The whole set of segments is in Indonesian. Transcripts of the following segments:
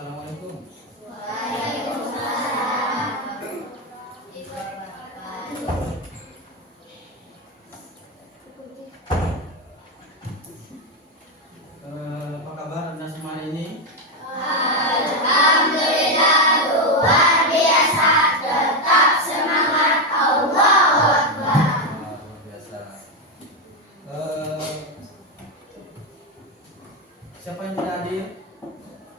Assalamualaikum. Apa kabar Anda semua hari ini? Alhamdulillah luar biasa, tetap semangat, Allahu Akbar. Luar biasa. Siapa yang tidak hadir?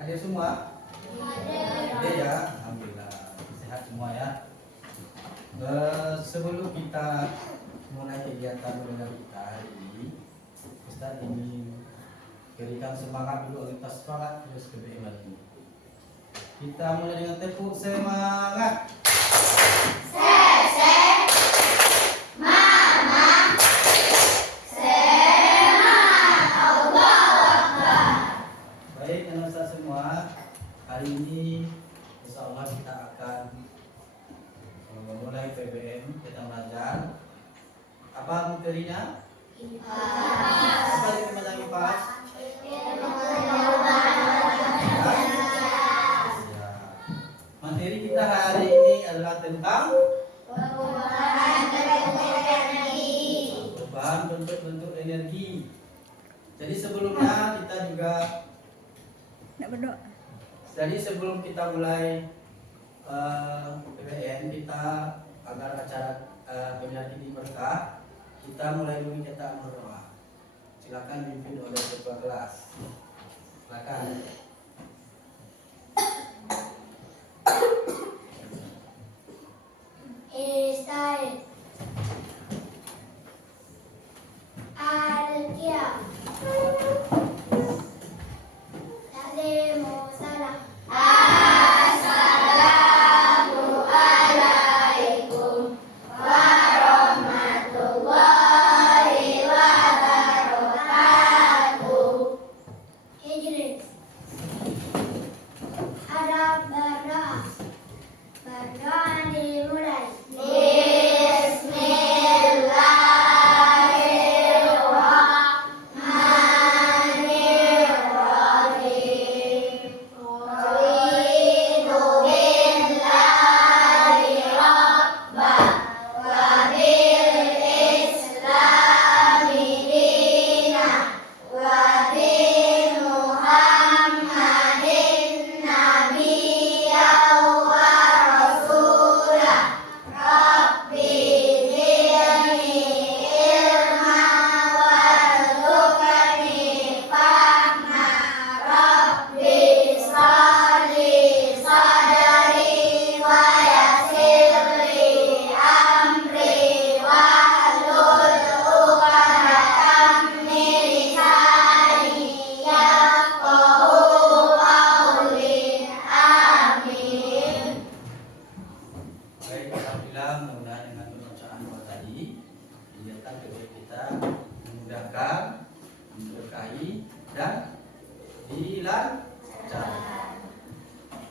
Hadir semua? Hadir ya, alhamdulillah sehat semua ya. Sebelum kita mulai kegiatan belajar kita hari ini, Ustaz ingin berikan semangat dulu agar semangat terus ke BM ini. Kita mulai dengan tepuk semangat. Baik, anak Ustaz semua, hari ini insya Allah kita akan memulai PBM kita belajar. Apa materinya? Apa yang kita IPAS? Ya. Materi kita hari ini adalah tentang perubahan bentuk-bentuk energi. Jadi sebelumnya kita juga sebelum kita mulai PBM kita agar acara webinar ini berkah, kita mulai dulu kita berdoa. Silakan dipimpin oleh ketua kelas. Silakan.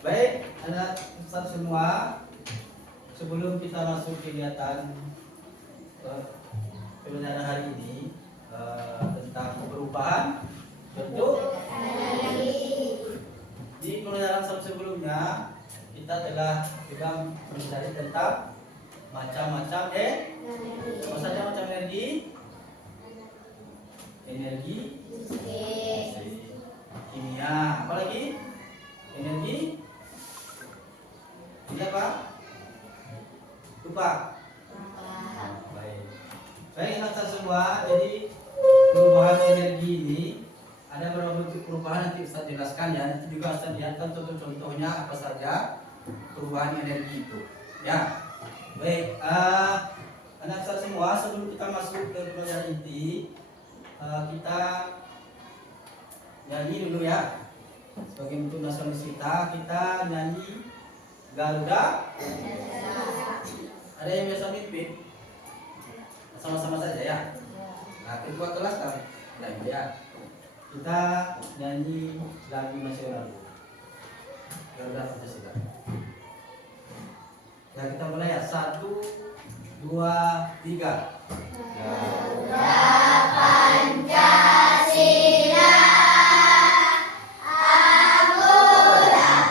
Baik, anak Ustaz semua, sebelum kita masuk kegiatan pembelajaran hari ini tentang perubahan bentuk di pembelajaran sebelumnya kita telah juga mempelajari tentang macam-macam apa saja macam energi? Energi kimia, apa lagi? Energi ini apa? Lupa. Baik. Baik anak semua, jadi perubahan energi ini ada beberapa bentuk perubahan, nanti Ustaz jelaskan ya. Nanti juga Ustaz lihatkan contoh-contohnya apa saja perubahan energi itu. Ya. Baik, anak semua, sebelum kita masuk ke pelajaran inti, kita nyanyi dulu ya. Sebagai bentuk nasionalis kita nyanyi Garuda. Ada yang biasa mimpin? Sama-sama saja ya. Nah, ketua kelas kan ya. Kita nyanyi lagu nasional Garuda Pancasila. Nah, kita mulai ya. 1, 2, 3. Garuda Pancasila, Amulah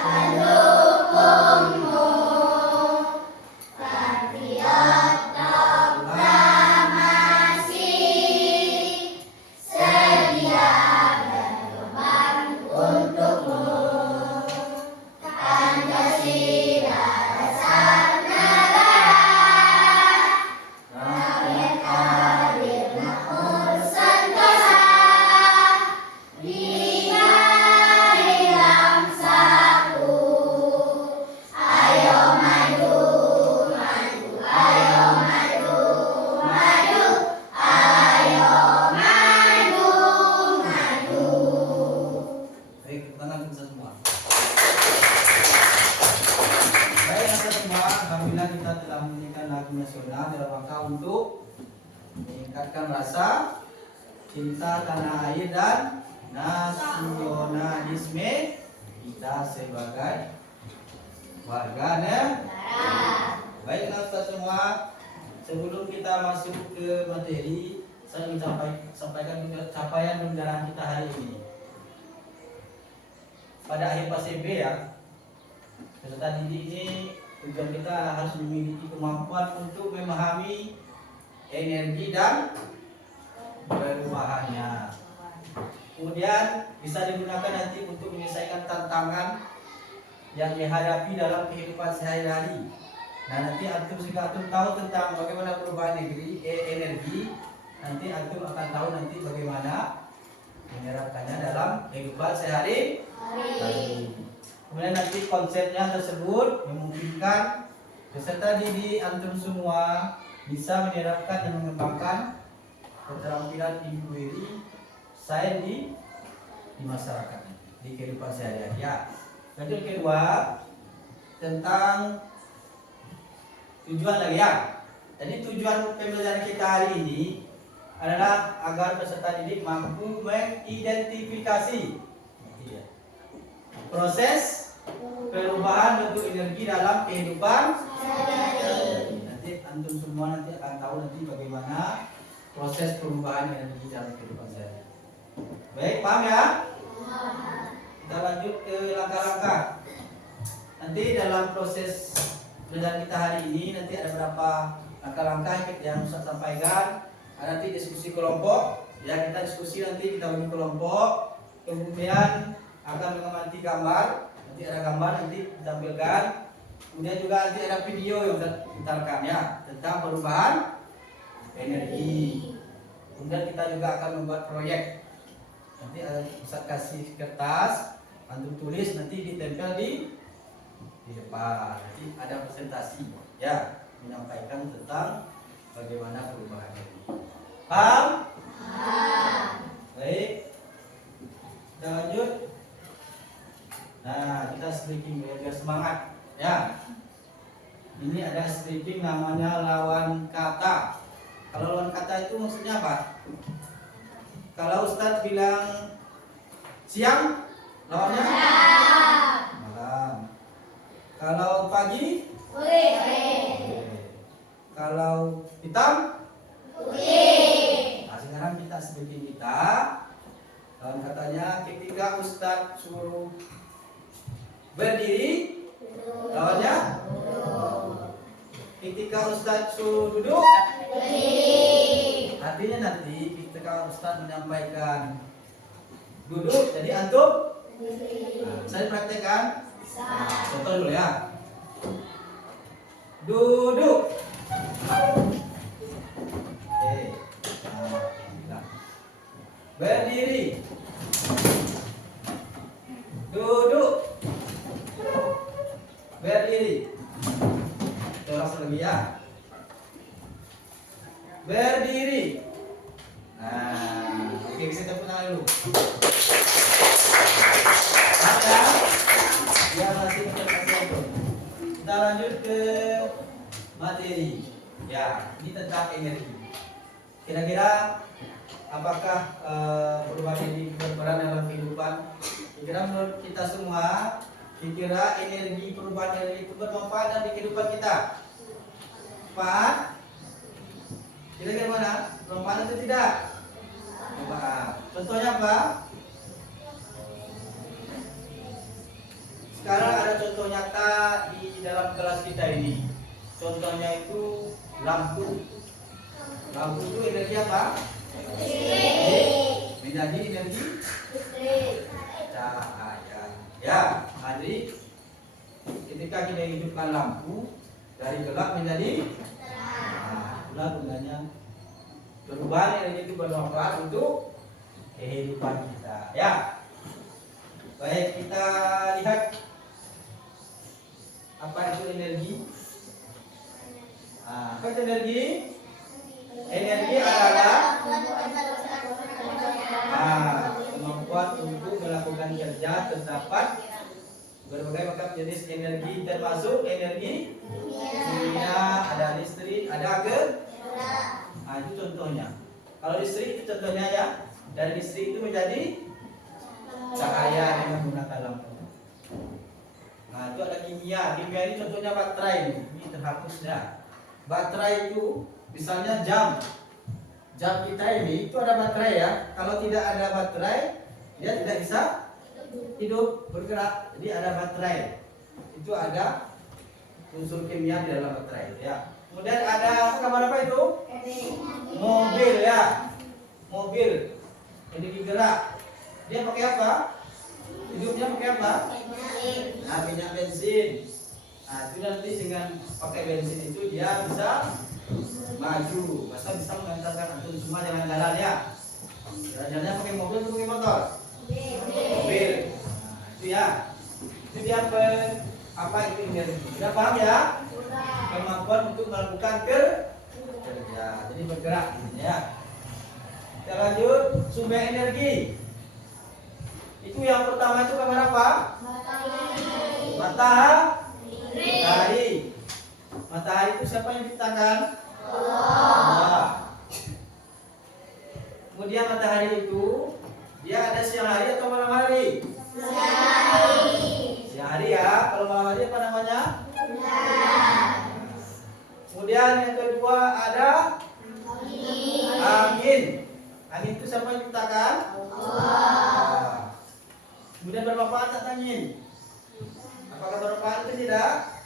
nasional dalam rangka untuk meningkatkan rasa cinta tanah air dan nasionalisme kita sebagai warga negara. Baiklah Ustaz semua, sebelum kita masuk ke materi, saya ingin sampaikan capaian undangan kita hari ini. Pada akhir PASEB ya, peserta didik ini tujuan kita harus memiliki kemampuan untuk memahami energi dan perubahannya. Kemudian bisa digunakan nanti untuk menyelesaikan tantangan yang dihadapi dalam kehidupan sehari-hari. Nah, nanti antum jika antum tahu tentang bagaimana perubahan energi, nanti antum akan tahu nanti bagaimana menerapkannya dalam kehidupan sehari-hari. Kemudian nanti konsepnya tersebut memungkinkan peserta didik antum semua bisa menerapkan dan mengembangkan keterampilan individu saya di masyarakat, di kehidupan sehari-hari. Ya. Lanjut kedua tentang tujuan lagi ya. Jadi tujuan pembelajaran kita hari ini adalah agar peserta didik mampu mengidentifikasi proses perubahan bentuk energi dalam kehidupan sehari-hari. Nanti antum semua nanti akan tahu nanti bagaimana proses perubahan energi dalam kehidupan sehari-hari. Baik, paham ya? Kita lanjut ke langkah-langkah. Nanti dalam proses belajar kita hari ini nanti ada beberapa langkah-langkah yang saya sampaikan. Ada nanti diskusi kelompok, ya kita diskusi nanti kita bagi kelompok. Kemudian akan mengamati gambar, nanti ada gambar nanti ditampilkan. Kemudian juga nanti ada video yang diputarkan ya tentang perubahan energi. Kemudian kita juga akan membuat proyek. Nanti bisa kasih kertas, antum tulis nanti ditempel di depan. Nanti ada presentasi ya menyampaikan tentang bagaimana perubahan energi. Paham? Baik. Kita lanjut. Nah, kita stripping biar semangat ya. Ini ada stripping namanya lawan kata. Kalau lawan kata itu maksudnya apa? Kalau Ustadz bilang siang, lawannya malam. Kalau pagi, kalau hitam, nah, sekarang kita stripping kita. Lawan katanya ketika Ustadz suruh berdiri, lawannya ketika Ustadz suruh duduk, artinya nanti ketika Ustadz menyampaikan duduk, jadi antum saya praktekkan. Contoh dulu ya. Duduk. Oke. Nah, berdiri. Duduk. Berdiri. Terus lagi ya. Berdiri. Nah, oke kita tepuk tangan dulu. Ada ya masih konsentrasi itu. Kita lanjut ke materi. Ya, ini tentang energi. Kira-kira apakah perubahan ini berperan dalam kehidupan? Kira-kira menurut kita semua, kira-kira energi perubahan energi itu bermanfaat dalam kehidupan kita? Pak? Kira-kira mana? Bermanfaat atau tidak? Bermanfaat. Contohnya apa? Sekarang ada contoh nyata di dalam kelas kita ini. Contohnya itu lampu. Lampu itu energi apa? Menjadi energi cahaya. Ya, jadi ketika kita hidupkan lampu dari gelap menjadi nah, itulah gunanya perubahan energi itu bermanfaat untuk kehidupan kita. Ya, baik kita lihat apa itu energi. Apa itu energi? Energi adalah kemampuan untuk melakukan kerja terdapat Berbagai macam jenis energi termasuk energi kimia, ada listrik, ada gerak. Nah, itu contohnya. Kalau listrik itu contohnya ya, dari listrik itu menjadi cahaya dengan menggunakan lampu. Nah, itu ada kimia. Kimia ini contohnya baterai ini terhapus ya. Baterai itu misalnya jam. Jam kita ini itu ada baterai ya. Kalau tidak ada baterai, dia tidak bisa hidup, bergerak. Jadi ada baterai. Itu ada unsur kimia di dalam baterai ya. Kemudian ada kamar apa itu? Mobil ya. Mobil. Energi gerak. Dia pakai apa? Hidupnya pakai apa? Nah, minyak bensin. Nah, itu nanti dengan pakai bensin itu dia bisa maju, bisa mengantarkan antum semua jalan-jalan ya. Jalan-jalannya pakai mobil atau pakai motor? Mobil. Nah, itu ya. Itu dia apa itu energi. Sudah paham ya? Kemampuan untuk melakukan kerja. Jadi bergerak ya. Kita lanjut sumber energi. Itu yang pertama itu kamar apa? Matahari. Matahari itu siapa yang ciptakan? Allah. Kemudian matahari itu dia ada siang hari atau malam hari? Siang hari ya. Kalau malam hari apa namanya? Kemudian yang kedua ada angin. Angin itu siapa yang ciptakan? Allah. Kemudian bermanfaat tak angin? Apakah bermanfaat atau tidak?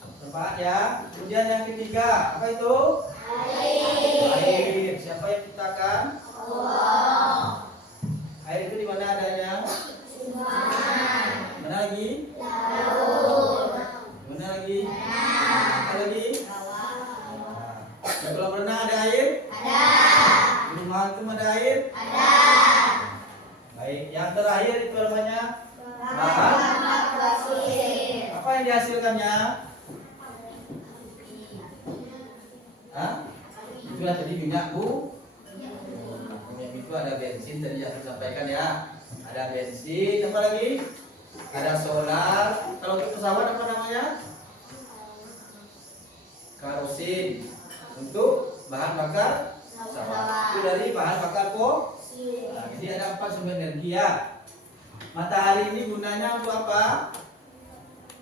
Bermanfaat ya. Kemudian yang ketiga, apa itu? Air. Siapa yang ciptakan? Allah. Air itu di mana adanya? Mana lagi? Mana lagi? Apa lagi? Nah, kalau berenang ada air? Ada. Di rumah itu ada air? Ada. Baik, yang terakhir itu namanya bahan fosil. Apa yang dihasilkannya? Hah? Itulah tadi minyak bu. Minyak itu ada bensin tadi yang saya sampaikan ya. Ada bensin, apa lagi? Ada solar. Kalau untuk pesawat apa namanya? Kerosin. Untuk bahan bakar pesawat. Itu dari bahan bakar fosil. Nah, jadi ada 4 sumber energi ya. Matahari ini gunanya untuk apa?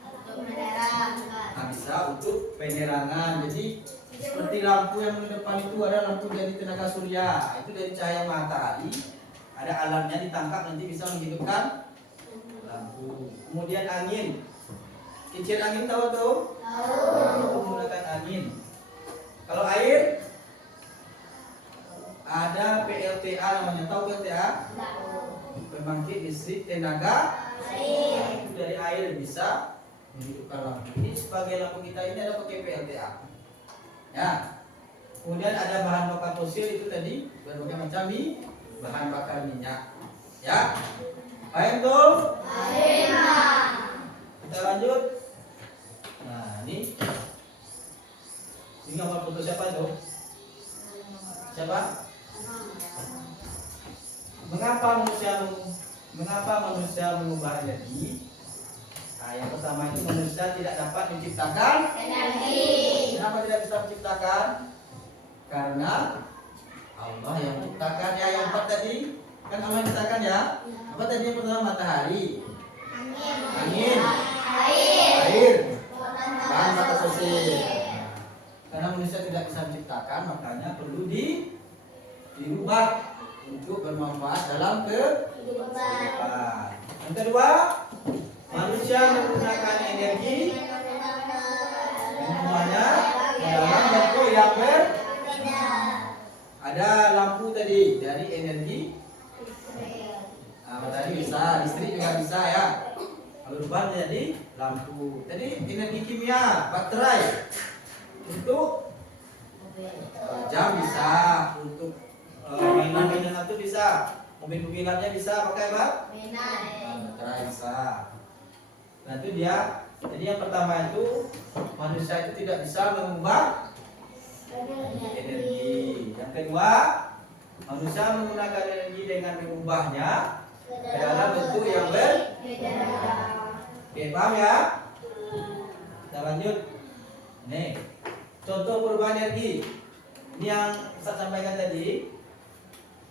Untuk penerangan. Nah, bisa untuk penerangan. Jadi seperti lampu yang di depan itu ada lampu dari tenaga surya. Itu dari cahaya matahari. Ada alatnya ditangkap nanti bisa menghidupkan lampu. Kemudian angin. Kincir angin tahu tuh? Tahu. Nah, itu menggunakan angin. Kalau air ada PLTA namanya, tahu PLTA? Pembangkit listrik tenaga air. Itu dari air bisa menghidupkan lampu. Ini sebagai lampu kita ini ada pakai PLTA. Ya. Kemudian ada bahan bakar fosil itu tadi berbagai macam bahan bakar minyak. Ya. Baik tuh. Kita lanjut. Nah, ini gambar foto siapa tuh? Siapa? Mengapa manusia mengubah energi? Nah, yang pertama itu manusia tidak dapat menciptakan energi. Kenapa tidak bisa menciptakan? Karena Allah yang menciptakan ya. Yang empat tadi kan Allah yang menciptakan ya. Apa tadi yang pertama? Matahari, angin, air, bahan bakar fosil. Karena manusia tidak bisa menciptakan, makanya perlu dirubah untuk bermanfaat dalam kehidupan. Yang kedua, manusia menggunakan energi semuanya dalam bentuk yang berbeda. Ada lampu tadi dari energi. Nah, tadi bisa, listrik juga bisa ya. Kalau berubah menjadi lampu. Tadi energi kimia, baterai. Untuk jam bisa, untuk mainan-mainan itu bisa, mobil-mobilannya bisa pakai apa? Baterai bisa. Nah itu dia. Jadi yang pertama itu manusia itu tidak bisa mengubah energi. Yang kedua, manusia menggunakan energi dengan mengubahnya ke dalam bentuk yang berbeda. paham ya? Kita lanjut. Nih, contoh perubahan energi. Ini yang saya sampaikan tadi.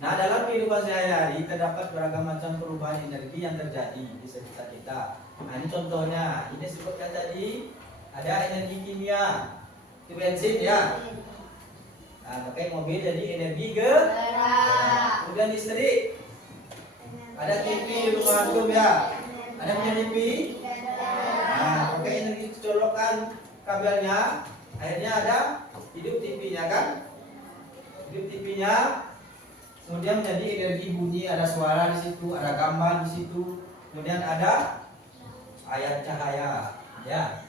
Nah, dalam kehidupan sehari-hari terdapat beragam macam perubahan energi yang terjadi di sekitar kita. Nah, ini contohnya. Ini sebutkan tadi ada energi kimia, itu bensin ya. Nah, pakai mobil jadi energi gerak. Kemudian listrik. Ada TV di rumah antum ya. Ada punya TV. Nah, pakai energi colokan kabelnya, akhirnya ada hidup TV-nya kan? Hidup TV-nya. Kemudian menjadi energi bunyi, ada suara di situ, ada gambar di situ, kemudian ada ayat cahaya, ya.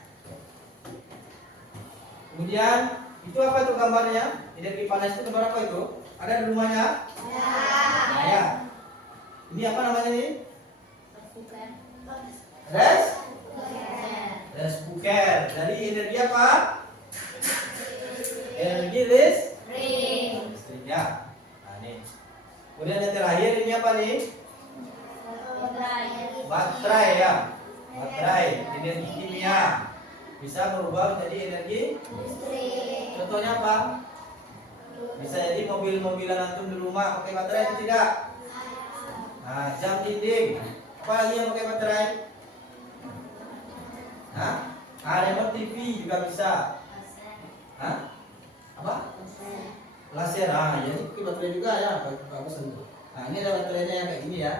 Kemudian itu apa itu gambarnya? Energi panas itu gambar apa itu? Ada di rumahnya? Nah, ya. Ini apa namanya ini? Rice cooker. Dari energi apa? Energi listrik, ya. Kemudian yang terakhir ini apa nih? Baterai ya. Baterai, energi kimia. Bisa berubah menjadi energi listrik. Contohnya apa? Bisa jadi mobil-mobilan antum di rumah pakai baterai atau tidak? Nah, jam dinding. Apa lagi yang pakai baterai? Hah? Remote TV juga bisa. Hah? Apa? Laser, ya itu baterai juga ya, bagus itu. Nah, ini ada baterainya yang kayak gini ya.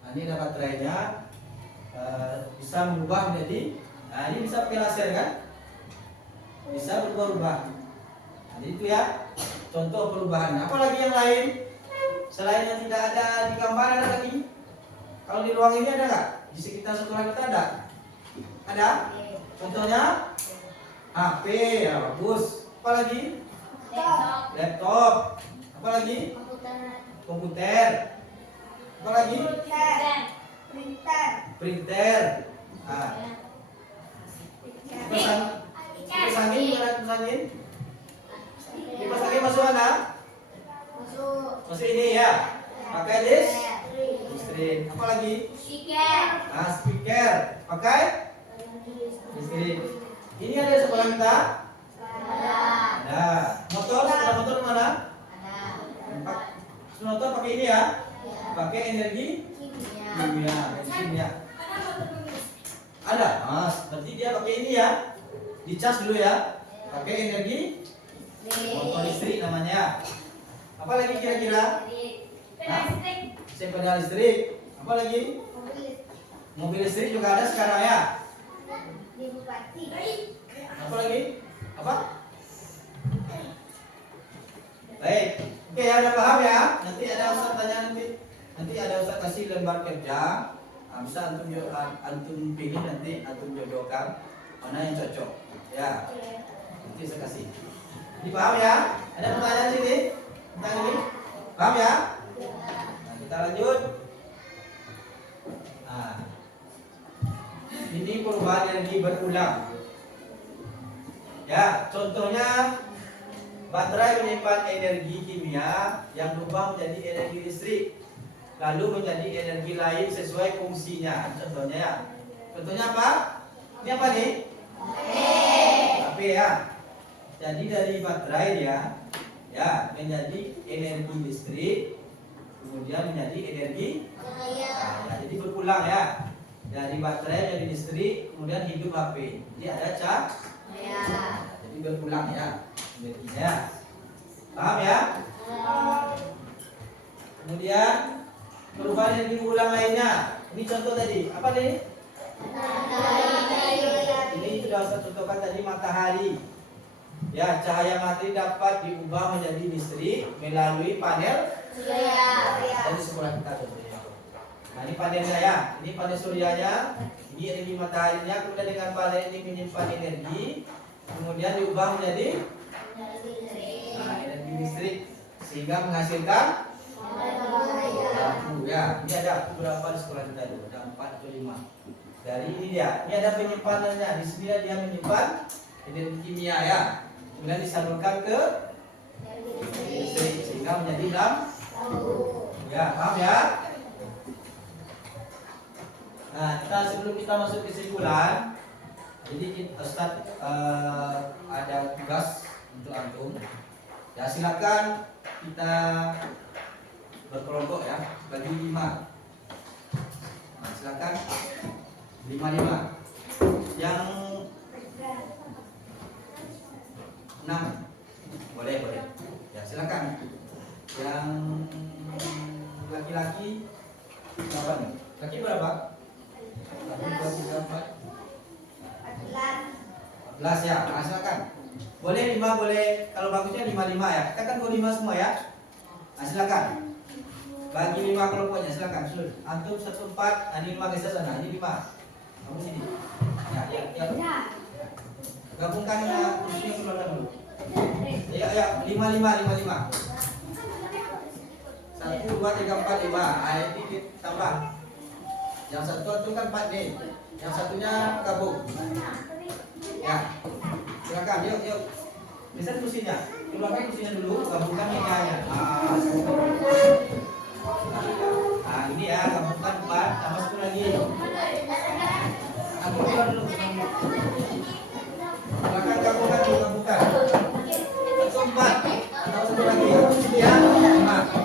Nah, ini ada baterainya, bisa berubah menjadi, nah ini bisa pakai laser kan? Bisa berubah-ubah. Nah, itu ya, contoh perubahan. Apalagi yang lain? Selain yang tidak ada di gambar ada lagi? Kalau di ruang ini ada nggak? Di sekitar sekolah kita ada? Ada? Contohnya? HP, ya bagus. Apalagi? Laptop. Apa lagi? Komputer. Apa lagi? Printer. Nah. Kipas angin gimana kipas angin? Kipas angin masuk mana? Masuk ini ya. Pakai listrik. Apa lagi? Nah, speaker. Pakai listrik. Ini ada di sekolah kita? Ada. Motor, sepeda motor mana? Ada. Motor pakai ini ya? Pakai energi kimia, bensin ya. Ada. Mas, berarti dia pakai ini ya? Dicas dulu ya. Pakai energi motor listrik namanya. Apa lagi kira-kira? Sepeda listrik. Apa lagi? Mobil listrik juga ada sekarang ya. Apa lagi? Apa? Baik. Oke, ada paham ya? Nanti ada Ustaz tanya nanti ada Ustaz kasih lembar kerja. Nah, bisa antum pilih nanti antum jodohkan mana yang cocok. Ya. Nanti saya kasih. Ini paham ya? Ada pertanyaan sini? Tentang ini? Paham ya? Nah, kita lanjut. Nah. Ini perubahan energi berulang. Ya, contohnya baterai menyimpan energi kimia yang berubah menjadi energi listrik, lalu menjadi energi lain sesuai fungsinya. Contohnya ya. Contohnya apa? Ini apa nih? HP ya. Jadi dari baterai dia ya menjadi energi listrik, kemudian menjadi energi ya, jadi berulang ya. Dari baterai jadi listrik, kemudian hidup HP. Jadi ada cahaya. Jadi berulang ya energinya. Paham ya? Kemudian perubahan energi berulang lainnya. Ini contoh tadi. Apa nih? Ini sudah saya contohkan tadi, matahari. Ya, cahaya matahari dapat diubah menjadi listrik melalui panel surya. Dari sekolah kita contohnya. Nah, ini panelnya ya. Ini panel suryanya. Ini energi mataharinya. Kemudian dengan panel ini menyimpan energi, kemudian diubah menjadi energi listrik sehingga menghasilkan lampu ya. Ini ada beberapa di sekolah kita itu, ada 4 atau 5. Dari ini dia. Ini ada penyimpanannya. Di sini dia menyimpan energi kimia ya. Kemudian disalurkan ke listrik sehingga menjadi lampu. Ya, paham ya? Nah, sebelum kita masuk kesimpulan, jadi Ustaz ada tugas untuk antum. Ya silakan kita berkelompok ya, bagi 5. Nah, silakan 5. Yang 6 boleh. Ya silakan. Yang laki-laki berapa nih? Laki berapa? 1, 2, 3, 4 14 ya. Nah, silakan. Boleh 5 boleh. Kalau bagusnya 5 ya. Kita kan 5 semua ya. Nah, silakan. Bagi 5 kelompoknya silakan. Antum 1, 4, ini 5 geser sana. Ini 5. Kamu sini. Ya. Gabungkan kursinya keluar dulu. Ya, 5. 1, 2, 3, 4, 5. Ayo dikit tambah. Yang satu itu kan 4 nih. Yang satunya gabung. Ya. Silakan, yuk. Bisa kursinya. Keluarkan kursinya dulu, gabungkan ini hanya. Nah, ini ya, gabungkan 4 tambah 1 lagi. Aku keluar dulu. Silakan gabungkan. 1, 4 tambah 1 lagi. Sini ya. 5.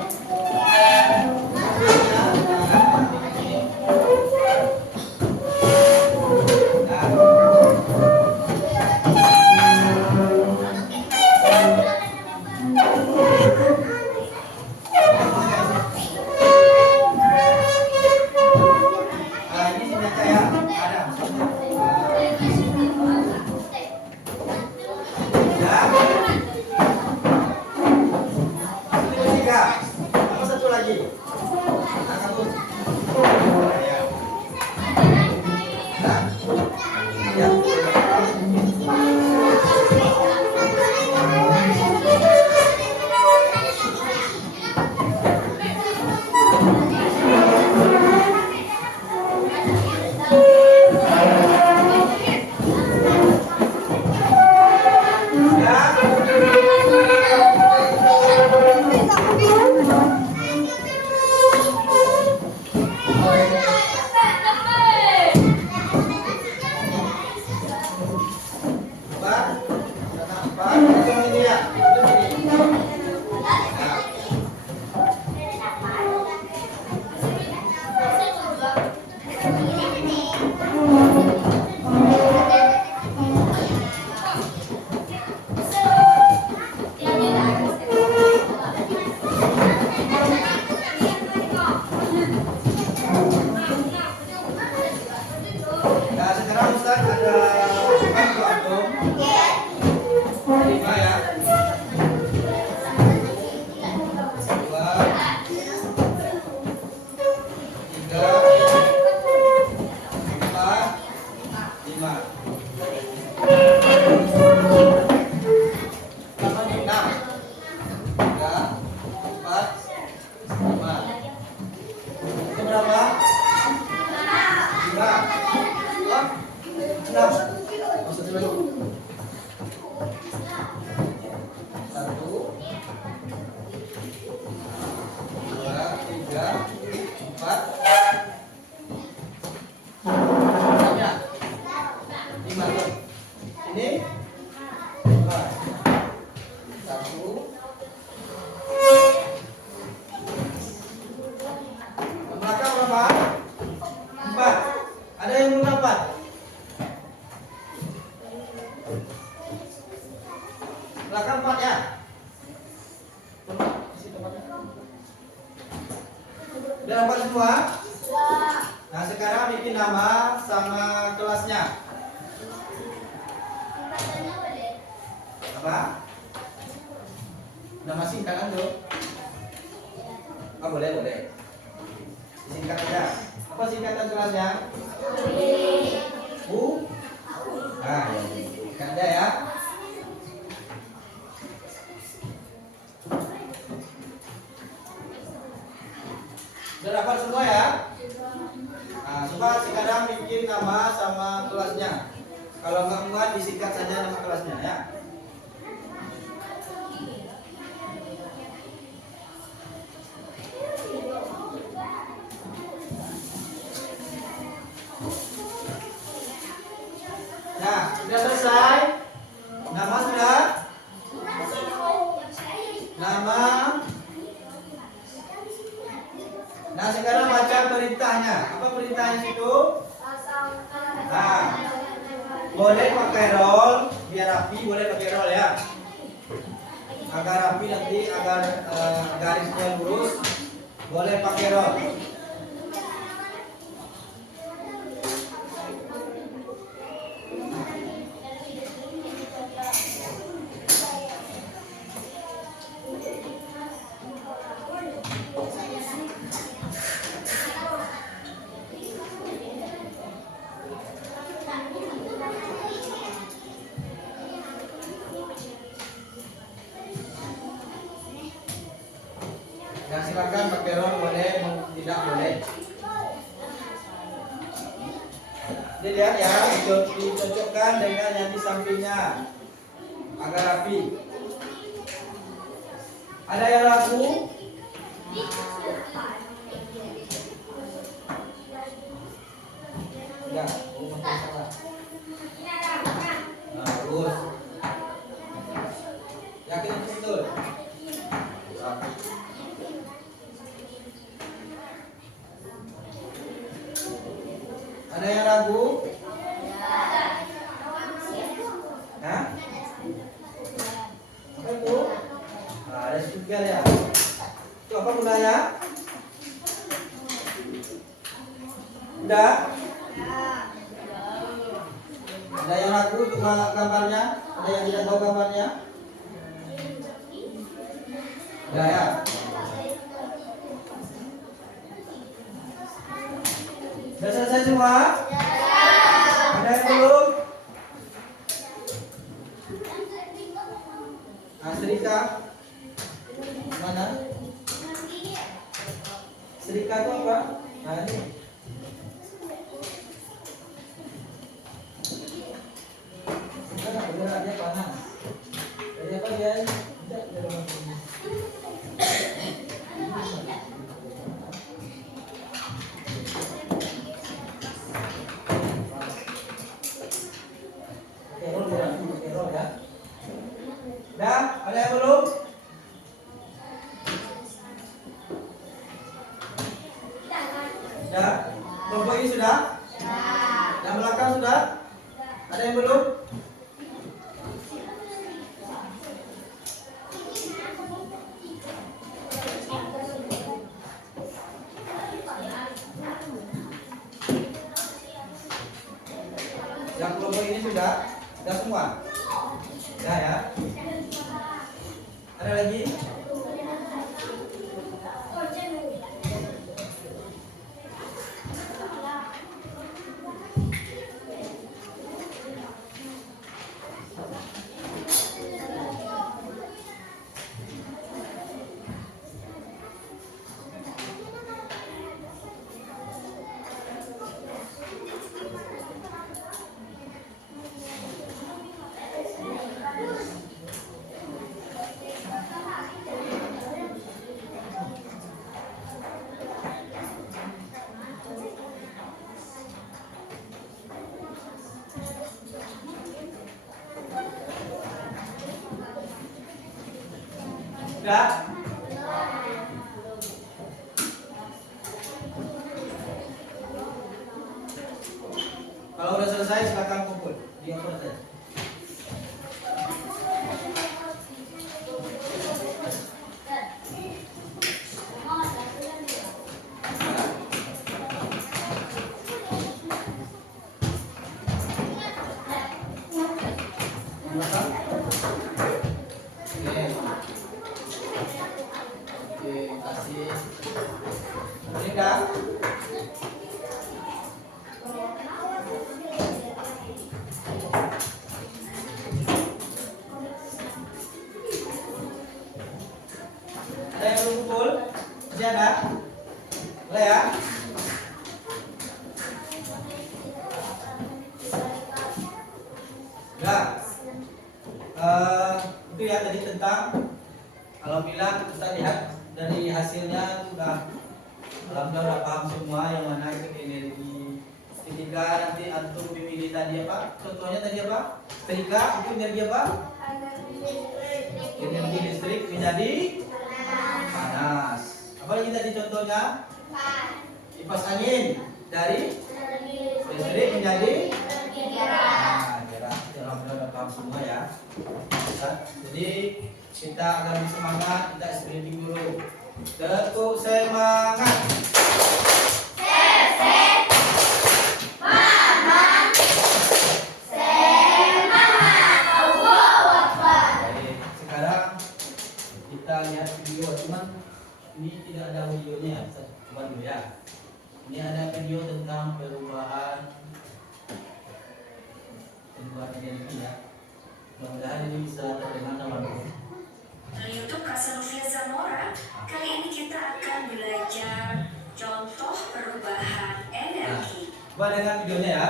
Udah dapat semua? Nah, sekarang bikin nama sama kelasnya. Apa? Nama singkatan tuh? Oh, boleh. Singkat aja. Apa singkatan kelasnya? U. Nah, singkat aja ya. Udah dapat semua ya? Nah, coba sekarang bikin nama sama kelasnya. Kalau nggak muat disingkat saja nama kelasnya ya. perintahnya itu? Nah, boleh pakai roll biar rapi, boleh pakai roll ya. Agar rapi nanti, agar garisnya lurus, boleh pakai roll. Ya silakan pakai roll boleh, tidak boleh. Dilihat ya, dicocokkan dengan yang di sampingnya agar rapi. Ada yang ragu? Enggak. Nah, bagus. Yakin itu betul? Rapi. Ada yang ragu? Hah? Apa itu? Nah, ada juga ya. Itu apa gunanya? Udah? Ada yang ragu untuk gambarnya? Ada yang tidak tahu gambarnya? Udah ya? Sudah selesai semua? Ada yang belum? Serika? Mana? Serika itu apa? Nah ini. Sudah, dia panas. Dari apa dia? Tidak, dari mana? Dah, ada yang belum? Sudah? Kelompok ini sudah? Yang belakang sudah? Ada yang belum? Yang kelompok ini sudah? Sudah semua? Sudah ya? Ada lagi? Sudah? Kalau udah selesai silakan kumpul di open saja. Ada yang belum kumpul? Masih ada? Boleh ya? Nah, itu ya tadi tentang alhamdulillah kita lihat dari hasilnya sudah alhamdulillah paham semua yang mana itu energi. Ketika nanti antum memilih tadi apa? Contohnya tadi apa? Setrika itu energi apa? Energi listrik menjadi panas. Apa lagi tadi contohnya? Kipas angin dari listrik menjadi gerak. Alhamdulillah udah paham semua ya. Jadi kita akan semangat, kita sprinting dulu. Tepuk semangat. Baik, sekarang kita lihat video, cuman ini tidak ada videonya, saya coba dulu ya. Ini ada video tentang perubahan energi ya. Mudah-mudahan ini bisa terdengar teman-teman. YouTube Kasalufia Zamora. Kali ini kita akan belajar contoh perubahan energi. Coba dengar videonya ya.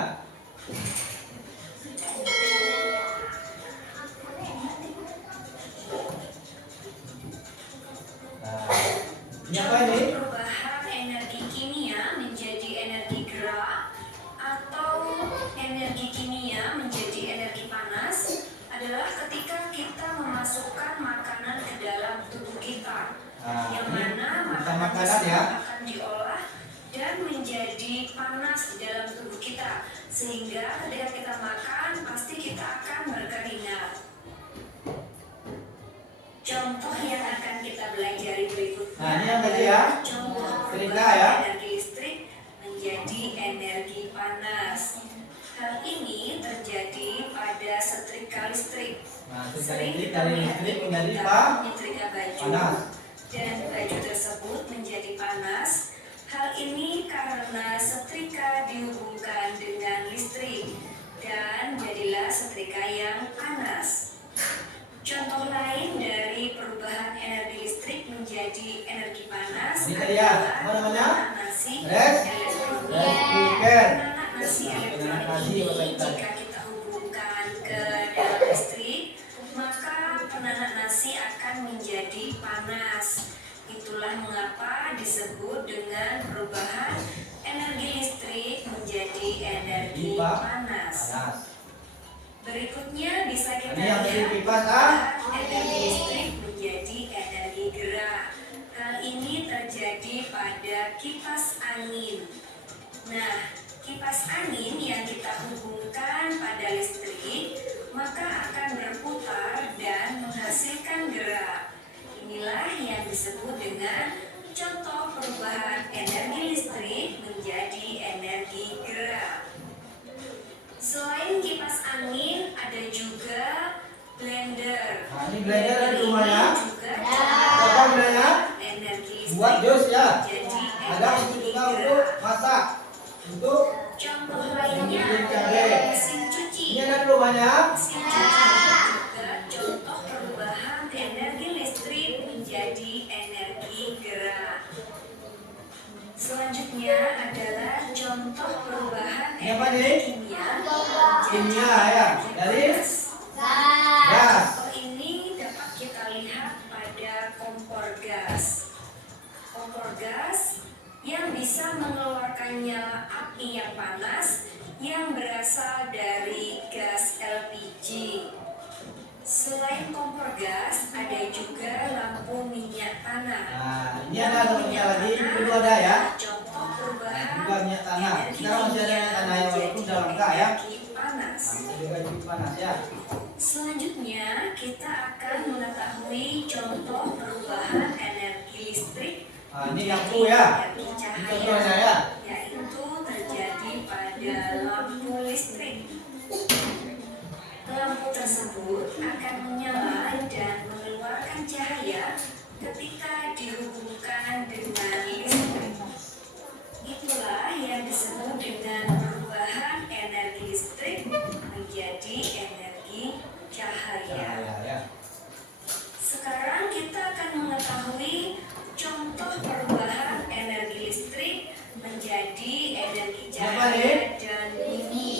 Nah, ini apa ini? Perubahan energi kimia menjadi energi gerak atau energi kimia menjadi energi panas adalah ketika kita memasukkan makanan ke dalam tubuh kita, Nah, yang ini mana tentang makanan makanan tersebut ya. akan diolah dan menjadi panas di dalam tubuh kita, sehingga ketika kita makan pasti kita akan berkeringat. Contoh yang akan kita pelajari berikutnya Nah, ini yang tadi ya. contoh Setrika perubahan ya. energi listrik menjadi energi panas. Hal ini terjadi pada setrika listrik. Nah, Sering listrik kita dari melihat listrik ibu menjadi kita apa? menyetrika baju Panas. dan baju tersebut menjadi panas. Hal ini karena setrika dihubungkan dengan listrik dan jadilah setrika yang panas. Contoh lain dari perubahan energi listrik menjadi energi panas Ini tadi ya, adalah apa namanya? penanak nasi Rice elektronik. cooker. Penanak nasi elektronik nasi ini apa kita? jika kita hubungkan ke dalam listrik, maka penanak nasi akan menjadi panas. Itulah mengapa disebut dengan perubahan energi listrik menjadi energi Pipa panas. panas. Berikutnya bisa kita Ini yang dari lihat kipas ah. energi listrik menjadi energi gerak. Hal ini terjadi pada kipas angin. Nah, kipas angin yang kita hubungkan pada listrik maka akan berputar dan menghasilkan gerak. Inilah yang disebut dengan contoh perubahan energi listrik menjadi energi gerak. Selain kipas angin, ada juga blender. Nah, ini blender ada di rumahnya. Juga Apa gunanya? energi listrik Buat jus ya. menjadi Ada untuk energi juga gerak. untuk masak. Untuk Contoh lainnya bikin cabai. adalah mesin cuci. Ini ada di rumahnya. Mesin cuci juga contoh perubahan energi listrik menjadi energi gerak. Selanjutnya adalah contoh perubahan Ini apa energi nih? kimia. Kimia ya. Dari Gas. gas. Contoh ini dapat kita lihat pada kompor gas. Kompor gas yang bisa mengeluarkan nyala api yang panas yang berasal dari gas LPG. Selain kompor gas, ada juga lampu minyak tanah. Nah, ini ada temannya lagi. Itu ada ya. Contoh perubahan Juga minyak tanah. energi Sekarang masih ada minyak tanah ya, walaupun menjadi udah lengkap ya. energi panas. Bisa juga itu panas ya. Selanjutnya, kita akan mengetahui contoh perubahan energi listrik Nah, ini lampu ya. energi Ini cahaya, contohnya ya. yaitu terjadi pada lampu listrik. Lampu tersebut akan menyala dan mengeluarkan cahaya ketika dihubungkan dengan listrik. Itulah yang disebut dengan perubahan energi listrik menjadi energi cahaya. Ya. Sekarang kita akan mengetahui contoh perubahan energi listrik menjadi energi Apa cahaya nih? dan bumi.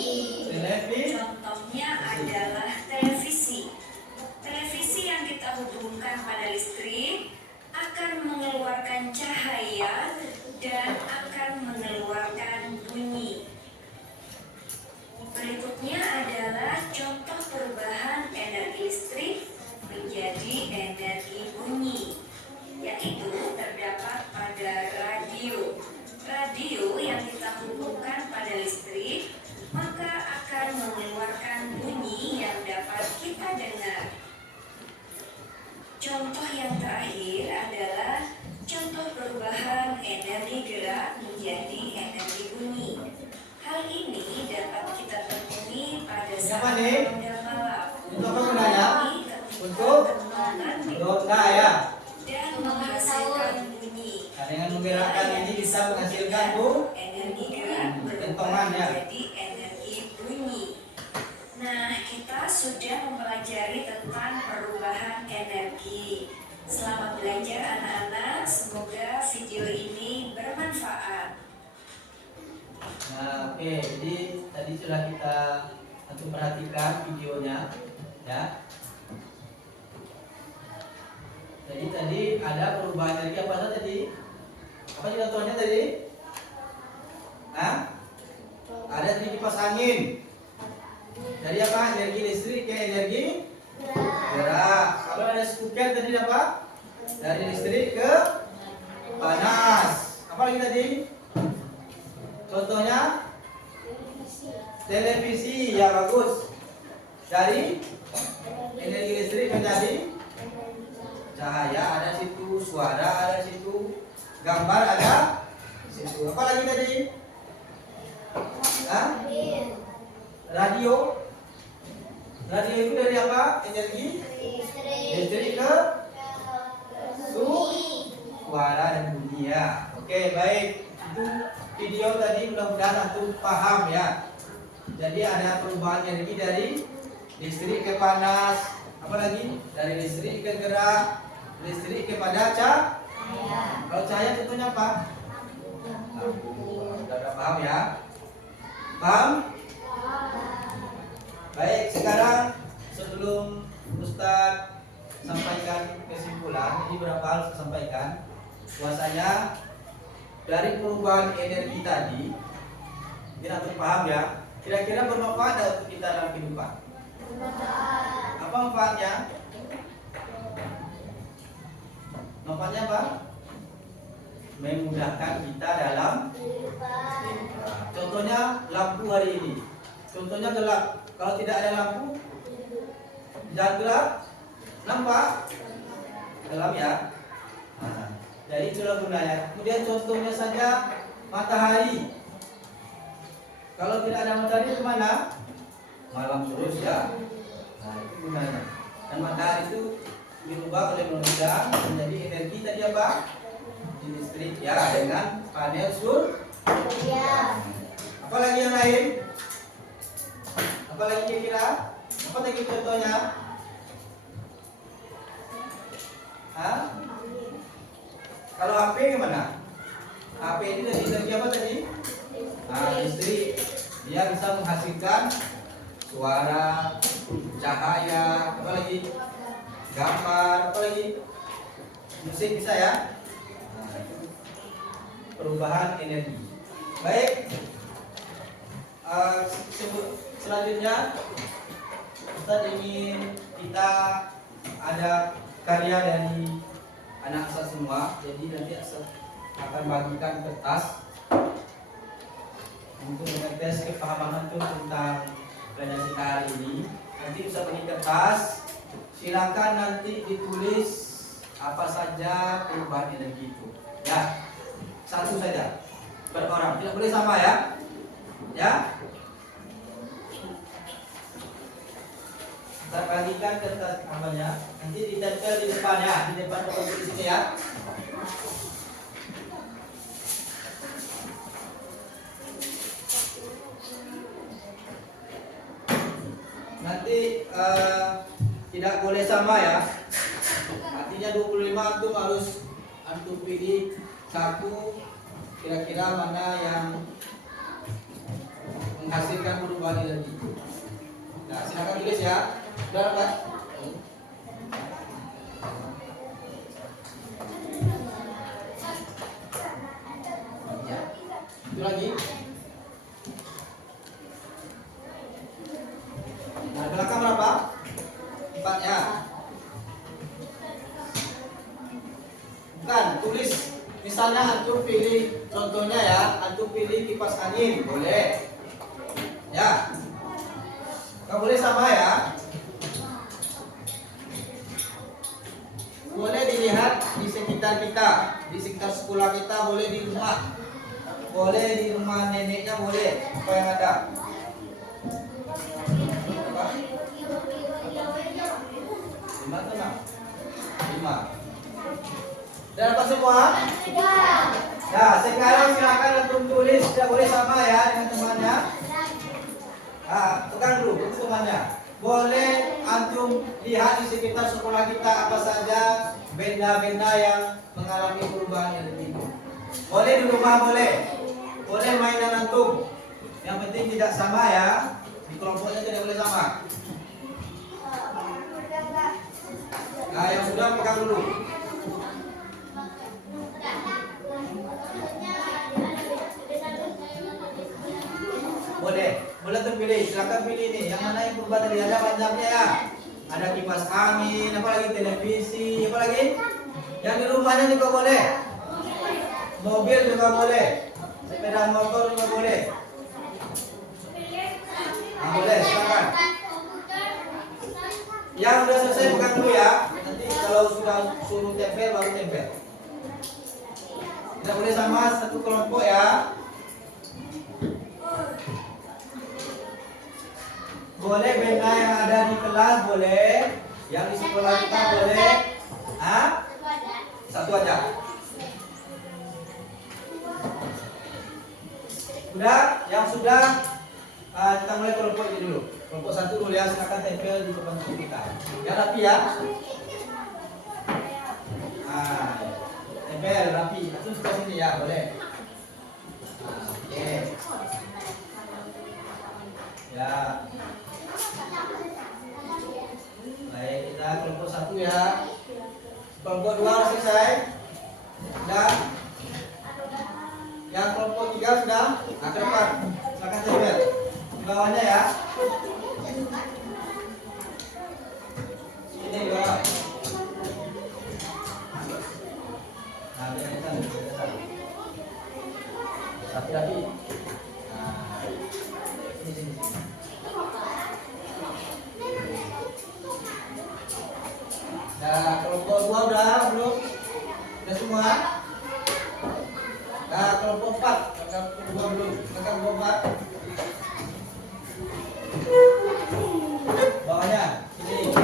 Televisi. Contohnya adalah televisi. Televisi yang kita hubungkan pada listrik akan mengeluarkan cahaya dan akan mengeluarkan bunyi. Berikutnya adalah contoh perubahan energi listrik menjadi energi bunyi, yaitu terdapat pada radio. Radio yang kita hubungkan perubahan ya. menjadi energi bunyi. Nah, kita sudah mempelajari tentang perubahan energi. Selamat belajar anak-anak, semoga video ini bermanfaat. Nah, oke, jadi tadi sudah kita untuk perhatikan videonya, ya. Jadi tadi ada perubahan energi apa saja tadi? Apa sih contohnya tadi? Hah? Ada tadi kipas angin. Dari apa? Energi listrik ke energi gerak. Kalau ada cooker tadi apa? Dari listrik ke panas. Apa lagi tadi? Contohnya televisi, ya bagus. Dari energi listrik menjadi cahaya, ada situ suara, ada situ gambar, ada situ. Apa lagi tadi? Hah? Radio. Radio itu dari apa? Energi listrik ke suara dan bunyi ya. Oke, baik. Itu video tadi mudah-mudahan antum paham ya. Jadi ada perubahan energi dari listrik ke panas, apa lagi? Dari listrik ke gerak, listrik kepada cahaya. Kalau cahaya tentunya apa? Lampu. Sudah paham ya? Paham? Baik, sekarang sebelum Ustaz sampaikan kesimpulan, ini beberapa hal saya sampaikan. Bahwasanya dari perubahan energi tadi, kita harus paham ya. Kira-kira bermanfaat tidak untuk kita dalam kehidupan? Apa manfaatnya? Manfaatnya apa? Memudahkan kita dalam kehidupan. Contohnya lampu hari ini. Contohnya gelap. Kalau tidak ada lampu, jangan gelap. Nampak? Gelap ya. Nah, jadi itulah gunanya. Kemudian contohnya saja matahari. Kalau tidak ada matahari kemana? Malam terus ya. Nah itu gunanya. Dan matahari itu dirubah oleh manusia menjadi energi tadi apa? Listrik ya, dengan panel surya. Apalagi yang lain? Apalagi kira-kira? Apa tadi contohnya? Hah? Kalau HP gimana? HP ini dari energi apa tadi? Nah, listrik. Dia bisa menghasilkan suara, cahaya, apa lagi? Gambar, apa lagi? Musik bisa ya? Nah, itu perubahan energi. Baik. Selanjutnya Ustaz ingin kita ada karya dari anak Ustaz semua. Jadi nanti Ustaz akan bagikan kertas untuk mengetes kepahaman itu tentang pelajaran kita hari ini. Nanti bisa bagi kertas. Silakan nanti ditulis apa saja perubahan energi itu. Ya, satu saja per orang. Tidak boleh sama ya. Ya. Kita bagikan kertas namanya. Nanti ditempel di depannya, di depan komputer di sini ya. Nanti tidak boleh sama ya. Artinya 25 antum harus antum pilih satu kira-kira mana yang menghasilkan perubahan energi. Nah, silakan tulis ya. Sudah dapat? Ya. Itu lagi. Nah, belakang berapa? 4 ya. Bukan, tulis. Misalnya antum pilih, contohnya ya, antum pilih kipas angin, boleh. Ya. Nggak boleh sama ya. Boleh dilihat di sekitar kita, di sekitar sekolah kita, boleh di rumah. Boleh di rumah neneknya, boleh. Apa yang ada? Apa? 5 atau 6? 5. Sudah dapat semua? Ya, sekarang silakan antum tulis, tidak boleh sama ya dengan temannya. teman-temannya. Boleh antum lihat di sekitar sekolah kita apa saja benda-benda yang mengalami perubahan energi. Boleh di rumah boleh. Boleh mainan antum. Yang penting tidak sama ya. Di kelompoknya tidak boleh sama. Nah, yang sudah pegang dulu. Boleh terpilih. Silakan pilih nih. Yang mana yang berubah dari ada panjangnya ya. Ada kipas angin, apalagi televisi, apalagi yang di rumahnya juga boleh. Mobil juga boleh. Sepeda motor juga boleh. Nah, boleh, silakan. Yang sudah selesai pegang dulu ya. Nanti kalau sudah suruh tempel baru tempel. Tidak boleh sama satu kelompok ya. Boleh benda yang ada di kelas boleh, yang di sekolah kita boleh. Satu aja. Sudah, yang sudah kita mulai kelompok ini dulu. Kelompok satu dulu ya, silakan tempel di depan kita. Ya rapi ya. Tempel rapi. Itu sudah sini ya, boleh. Oke. Ya. Baik, kita kelompok satu ya. Kelompok dua selesai. Dan yang kelompok tiga sudah. Nah, ke depan. Silakan tempel. Di bawahnya ya. Ini di bawah. Nah, biar satu lagi. Nah, sini. Nah, kelompok dua udah belum? Udah semua? Nah, kelompok 4 kelompok dua belum? Kelompok 4 bawahnya ini.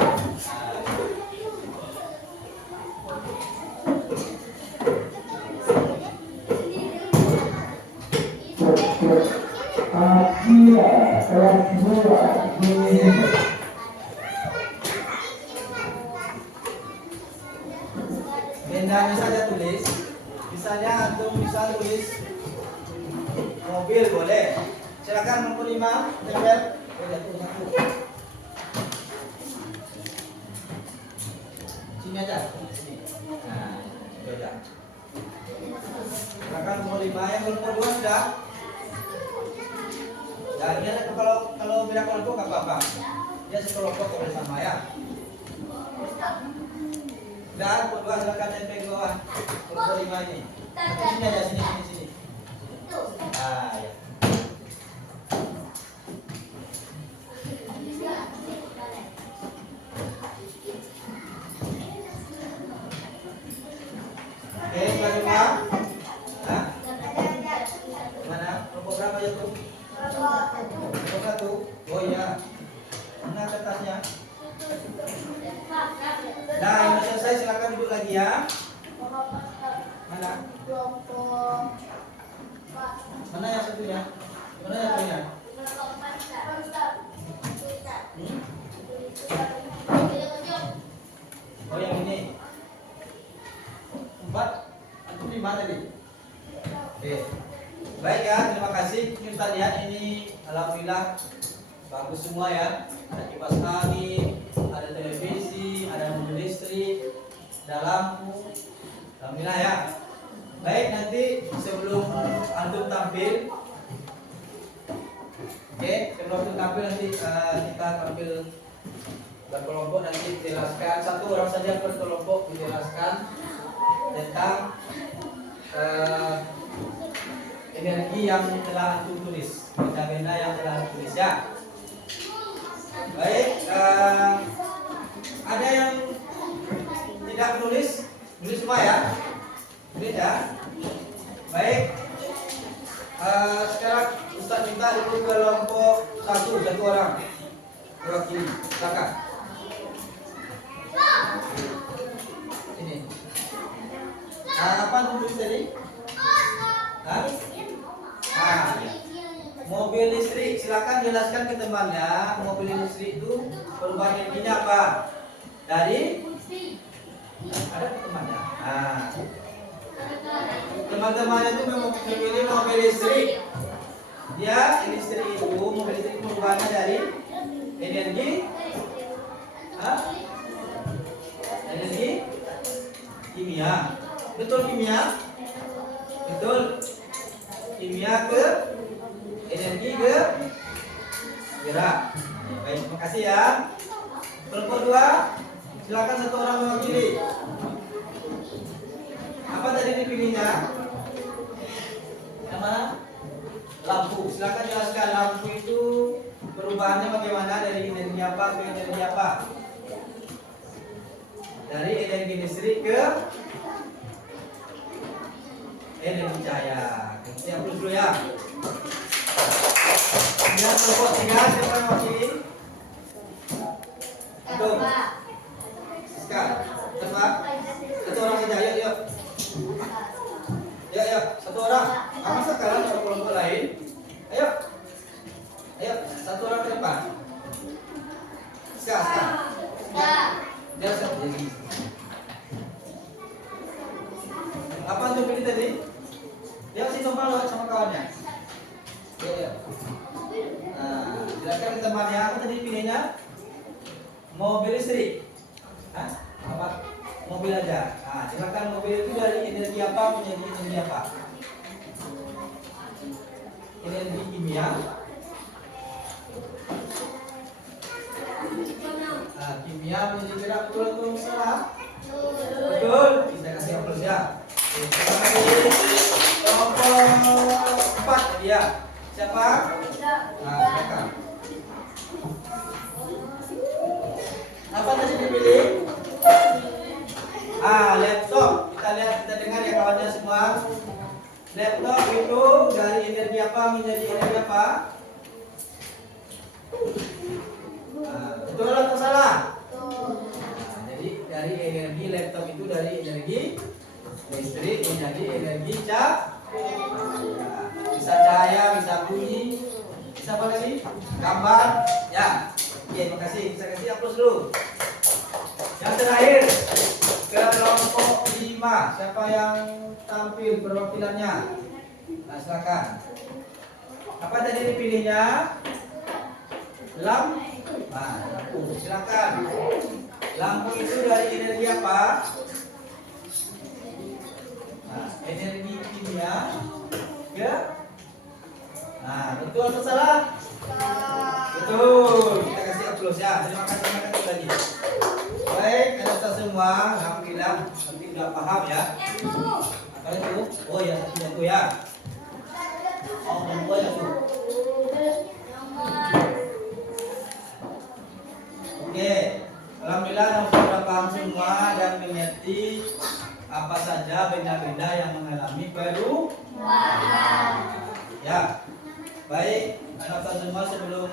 Bendanya saja tulis. Misalnya antum bisa tulis mobil boleh. Silakan nomor 5 tempel. Sini aja. Sini. Nah, itu aja. Silakan nomor 5 yang nomor 2 sudah. Ya, ini kalau beda kelompok nggak apa-apa. Dia sekelompok boleh sama ya. Dan kedua silakan tempel ke bawah. Kelompok 5 ini. Sini aja, sini. Ah, ya. Oke, kedua. Nah, mana? Kelompok berapa ya tuh? Kelompok 1. Oh iya. Mana kertasnya? Nah, yang selesai silakan duduk lagi ya. Mana? Mana yang satunya? Mana yang satunya? Oh yang ini. 4 atau 5 tadi? Oke. Baik ya, terima kasih. Kita lihat ini alhamdulillah bagus semua ya. Ada kipas angin, ada televisi, ada mobil listrik, ada lampu. Alhamdulillah ya. Baik, nanti sebelum antum tampil, sebelum antum tampil nanti kita tampil berkelompok, nanti dijelaskan satu orang saja per kelompok dijelaskan tentang energi yang telah antum tulis, benda-benda yang telah antum tulis ya. Baik, ada yang tidak menulis semua ya. Tulis ya. Baik. Sekarang Ustaz minta di kelompok satu orang mewakili. Silakan. Ini. Apa tulis tadi? Hah? Mobil listrik. silakan jelaskan ke temannya mobil listrik itu perubahan energinya apa. Dari ada temannya. Nah, teman-temannya itu memilih mobil listrik. Dia listrik itu mobil listrik perubahannya dari energi, energi kimia. Betul kimia? Betul. Kimia ke energi ke gerak. Baik, terima kasih ya. Kelompok 2, silakan satu orang mewakili. Apa tadi dipilihnya? Yang mana? Lampu. Silakan jelaskan lampu itu perubahannya bagaimana dari energi apa ke energi apa? Dari energi listrik ke energi cahaya. Siap dulu ya. Kemudian kelompok 3, siapa yang mewakili? Tuh. Siska, tebak. Satu orang saja, yuk. Yuk, satu orang. Kamu sekarang ada kelompok lain. Ayo, satu orang ke depan. Siska. Dia sendiri. Apa yang pilih tadi? Dia kasih tombol sama kawannya. Ya. Nah, jelaskan ke temannya apa tadi pilihnya? Mobil listrik. Apa? Mobil aja. Nah, silakan mobil itu dari energi apa menjadi energi apa? Energi kimia. Nah, kimia menjadi gerak, betul atau salah? Betul. Kita kasih aplaus ya. Terima kasih. Kelompok 4 dia. Siapa? Nah, mereka. Apa tadi dipilih? Laptop. Kita dengar ya kawannya semua. Laptop itu dari energi apa menjadi energi apa? Betul atau salah? Jadi dari energi laptop itu dari energi listrik menjadi energi bisa cahaya, bisa bunyi, bisa apa lagi? Gambar. Ya. Oke, terima kasih. Bisa kasih aplaus dulu. Yang terakhir kelompok 5. Siapa yang tampil perwakilannya? Nah, silakan. Apa tadi dipilihnya? Lampu. Silakan. Lampu itu dari energi apa? Nah, energi kimia. Ya. Nah, betul atau salah? Betul. Kita kasih aplaus ya. Terima kasih lagi. Baik, kita semua alhamdulillah nanti sudah paham ya. Apa itu? Oh ya, satu ya. Oh, nomor ya tuh. Oke, alhamdulillah sudah paham semua dan mengerti apa saja benda-benda yang mengalami perubahan. Ya, baik, anak-anak semua sebelum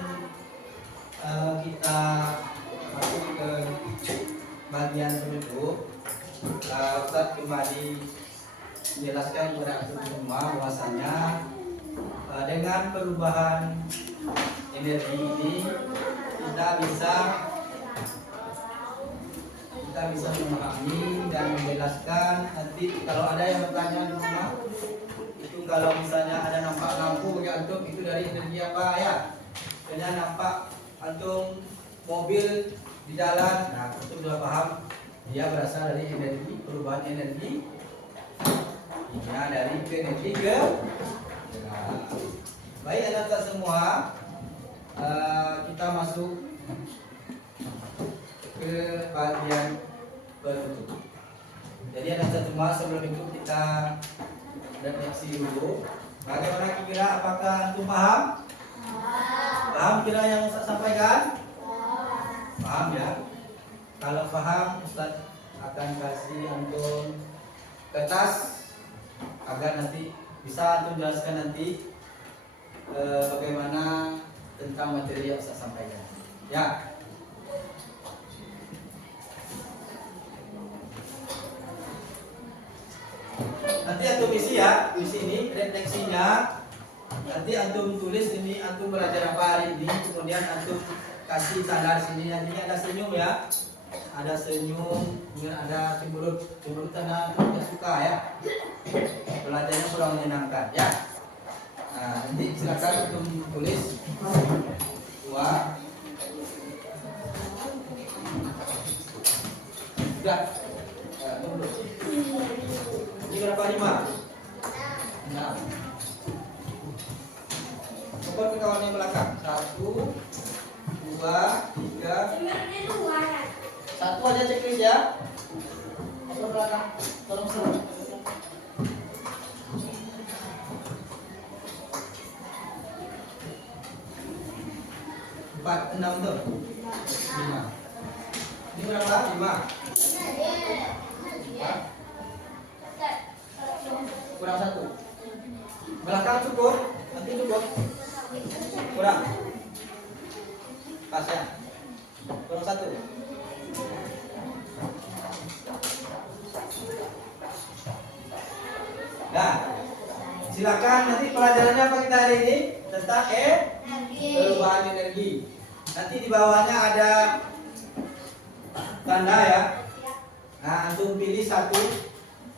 kita masuk ke bagian penduduk, Ustaz kembali menjelaskan kepada anak semua bahwasanya dengan perubahan energi ini kita bisa memahami dan menjelaskan. Nanti kalau ada yang bertanya di rumah, itu kalau misalnya ada nampak lampu bagi antum itu dari energi apa ya? Misalnya nampak antum mobil di jalan, nah antum sudah paham dia berasal dari energi, perubahan energi kimia dari energi ke baik anak-anak semua, kita masuk ke bagian penutup. Jadi anak-anak semua sebelum itu kita refleksi dulu. Bagaimana kira apakah antum paham? Paham kira yang Ustaz sampaikan? Paham ya? Kalau paham, Ustaz akan kasih antum kertas agar nanti bisa antum jelaskan nanti bagaimana tentang materi yang Ustaz sampaikan. Ya. Nanti antum isi ya, di sini refleksinya. Nanti Nanti antum tulis ini, antum belajar apa hari ini, kemudian antum kasih tanda di sini. Nanti ada senyum ya, ada senyum, kemudian ada cemberut, cemberut tanda tidak suka ya. Belajarnya kurang menyenangkan ya. Nah, nanti silakan antum tulis dua. Sudah. Tunggu. Ini berapa 5? 6. Pukul ke kawan yang belakang. 1, 2, 3. Satu aja checklist ya. Pukul belakang. Tolong serang. 4, 6 tuh. 5. Ini berapa? 5. Kurang 1. Belakang cukup. Nanti cukup. Kurang. Pas ya. Kurang 1. Nah, silakan nanti pelajarannya apa kita hari ini tentang perubahan energi. Nanti di bawahnya ada tanda ya. Nah, antum pilih satu.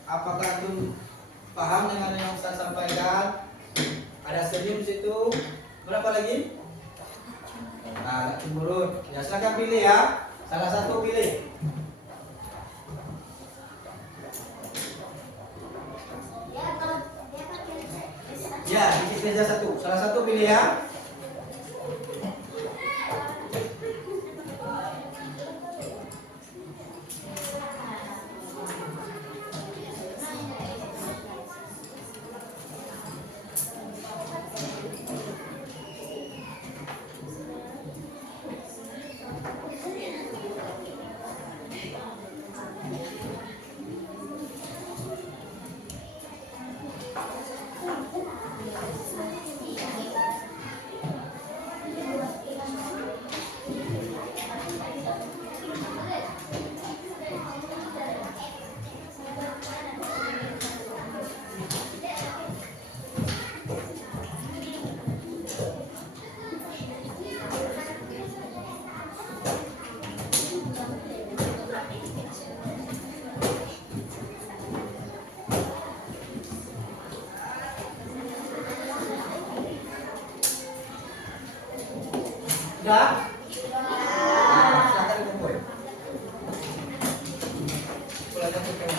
Apakah antum paham dengan yang saya sampaikan? Ada senyum situ. Berapa lagi? Nah, cemberut. Ya, silakan pilih ya. Salah satu pilih. Ya, dikit saja satu. Salah satu pilih ya. Sudah? Nah, silakan dikumpul. Kumpul aja kumpul.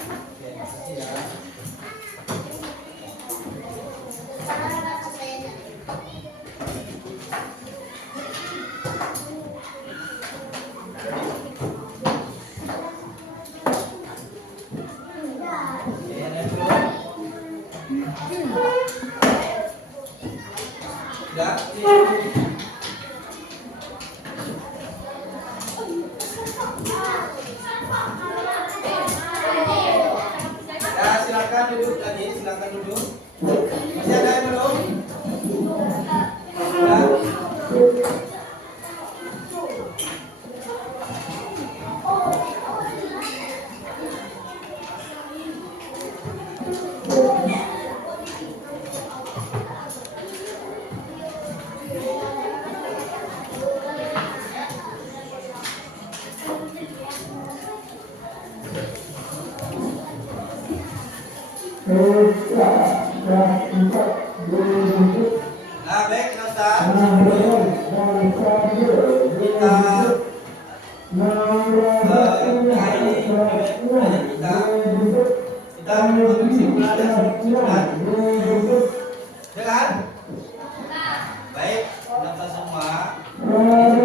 Oke, makasih ya. Oke, ada dulu. Sudah? Ya, silakan duduk lagi, silakan duduk. Masih ada yang belum? Sudah? Nah, baik, Ustaz. Kita hari ini kita membuat kesimpulan dan kesimpulan. Ya kan? Baik, teman-teman semua.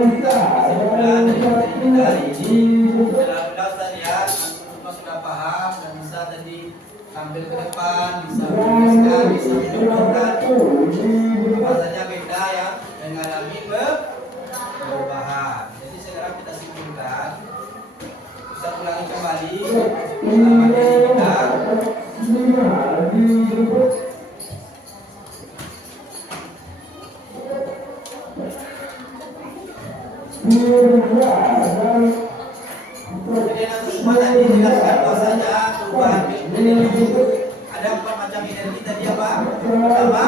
Kita kesimpulan dari kita hari ini. Mudah-mudahan Ustaz ya, semua sudah paham dan bisa tadi tampil ke depan, bisa menuliskan, bisa menunjukkan bahasanya beda ya, dan mengalami perubahan. Jadi sekarang kita simpulkan, bisa ulangi kembali materi kita. Jadi nanti semua tadi dijelaskan bahasanya itu ada 4 macam energi tadi apa? Pertama,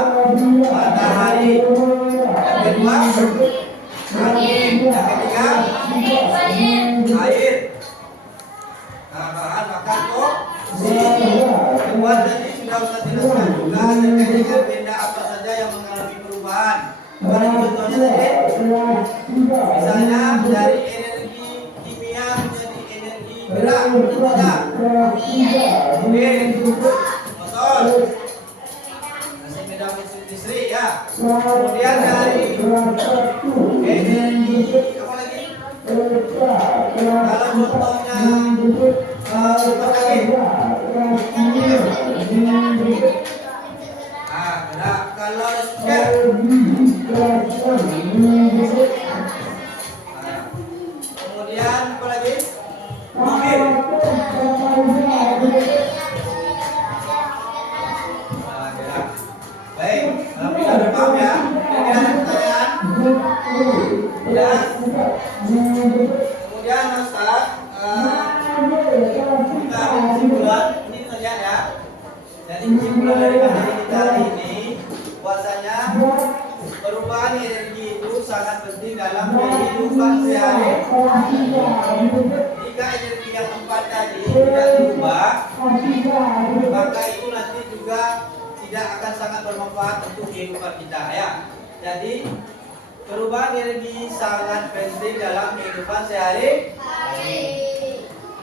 matahari. Yang kedua, angin. Yang ketiga, air. Nah, bahan bakar kok. Kedua tadi sudah Ustaz jelaskan juga terkait dengan benda apa saja yang mengalami perubahan. Apa contohnya tadi? Misalnya dari energi kimia menjadi energi gerak, contohnya mobil, motor, mesin medan listrik ya. Kemudian dari energi apa lagi? Kalau contohnya kipas angin. Nah, gerak. Kalau ada sumber. Kemudian apa lagi? Mobil. Nah, gerak. Baik, alhamdulillah udah paham ya. Kira-kira ada pertanyaan? Tidak. Kemudian Ustaz, kita kesimpulan ini saja ya. Jadi kesimpulan dari materi kita hari ini, bahwasanya perubahan energi itu sangat penting dalam kehidupan sehari-hari. Jika energi yang 4 tadi tidak berubah, maka itu nanti juga tidak akan sangat bermanfaat untuk kehidupan kita ya. Jadi perubahan energi sangat penting dalam kehidupan sehari-hari.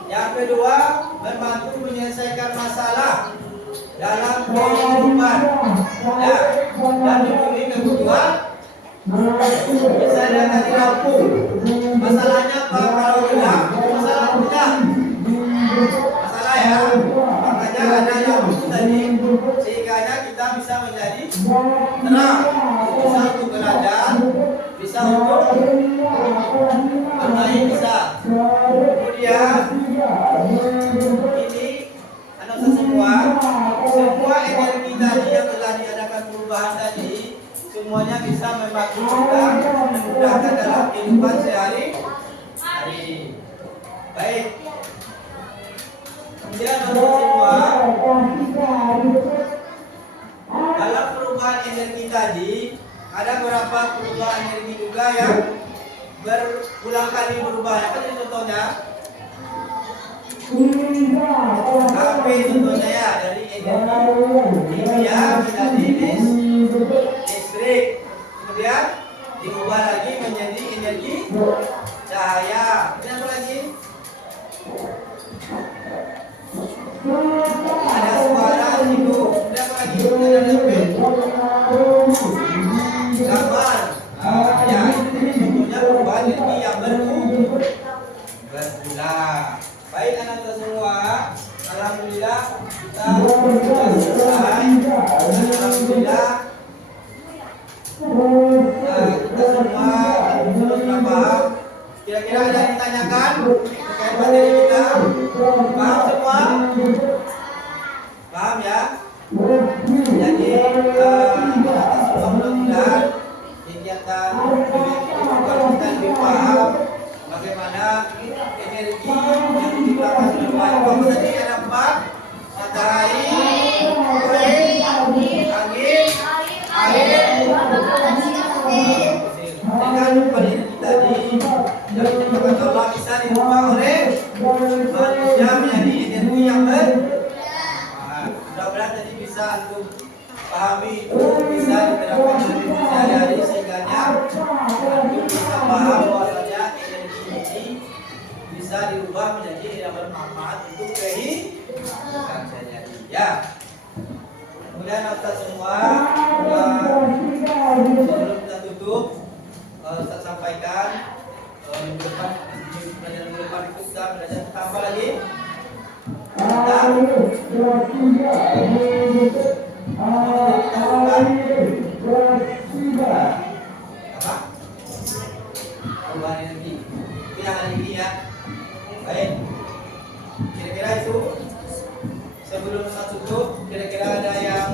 Yang kedua, membantu menyelesaikan masalah dalam kehidupan ya, dan memenuhi kebutuhan. Misalnya tadi lampu, masalahnya apa? Kalau gelap, masalah tidak. Masalah ya, makanya ada lampu tadi sehingga kita bisa menjadi terang, bisa untuk belajar, bisa untuk bermain, bisa. Kemudian ini anak semua energi tadi yang telah diadakan perubahan tadi semuanya bisa membantu kita memudahkan dalam kehidupan sehari-hari. Baik. Kemudian anak semua dalam perubahan energi tadi ada beberapa perubahan energi juga yang berulang kali berubah. Apa jadi contohnya? HP contohnya ya, dari energi kimia menjadi listrik, kemudian diubah lagi menjadi energi cahaya. Ini apa lagi? Ada suara itu. Ini apa lagi? Ada gambar. Ya, ini contohnya perubahan energi yang berulang. Baik anak semua, alhamdulillah kita sudah selesai. Alhamdulillah kita semua sudah paham. Kira-kira ada yang ditanyakan terkait materi kita? Paham semua? Paham ya? Jadi kita semua mudah-mudahan kegiatan kita lebih paham bagaimana energi yang diciptakan oleh Allah. Apa tadi ada 4? Matahari, angin, air, dengan pada energi tadi yang diciptakan Allah bisa dirubah oleh manusia menjadi energi yang mudah-mudahan tadi bisa antum pahami itu, bisa diterapkan dalam hidup sehari-hari sehingga antum bisa paham bahwasanya energi ini bisa dirubah menjadi yang bermanfaat untuk kehidupan sehari-hari ya. Kemudian Ustaz semua, sebelum kita tutup, Ustaz sampaikan minggu depan kita belajar tentang apa lagi? Tentang apa? Perubahan energi. Itu yang hari ini ya. Baik. Kira-kira itu sebelum Ustaz tutup, kira-kira ada yang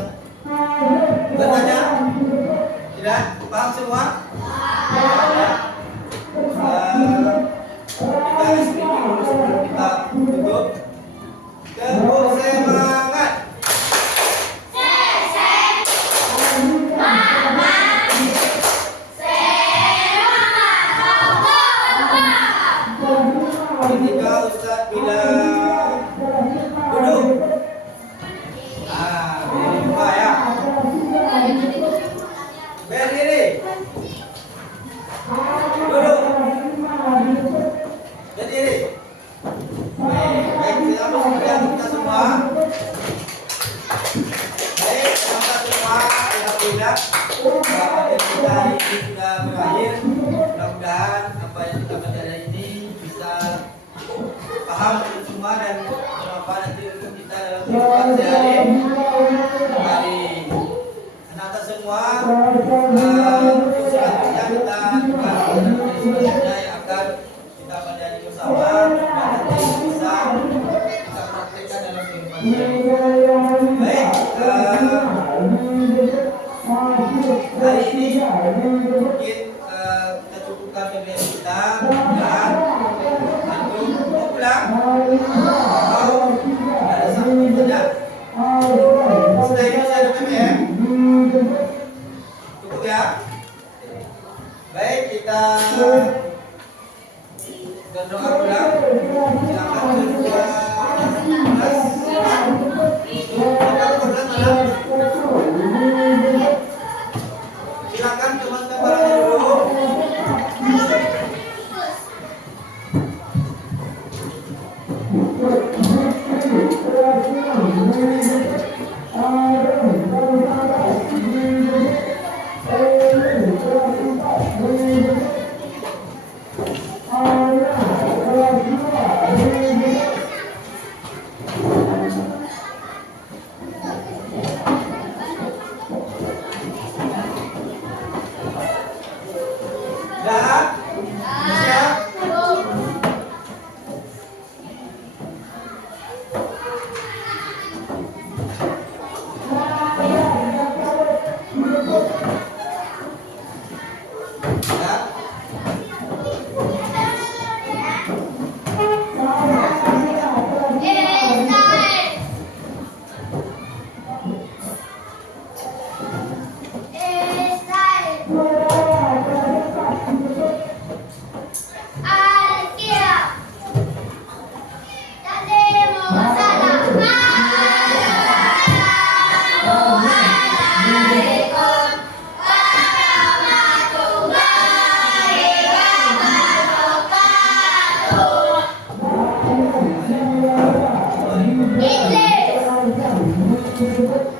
bertanya? Tidak? Paham semua? Ya. Kita SPP dulu sebelum kita tutup. Semangat! Berdiri dua ya. Berdiri. Duduk. Berdiri. Baik, selamat siang kita semua. Baik, selamat semua. Alhamdulillah. Materi kita hari ini sudah berakhir. Mudah-mudahan apa yang kita pelajari ini bisa paham untuk semua dan bermanfaat nanti untuk kita dalam kehidupan sehari-hari. Anak-anak semua, untuk selanjutnya kita juga selanjutnya yang akan kita pelajari bersama dan nanti bisa kita praktekkan dalam kehidupan sehari-hari. Baik, hari ini mungkin kita cukupkan pembelajaran kita dan antum mau pulang atau ada satu saja. Setelah ini masih ada PPM. Cukup ya. Baik, kita berdoa pulang. Silakan kedua kelas. Silakan kemaskan barangnya dulu. Dah? Siap? Ya? English.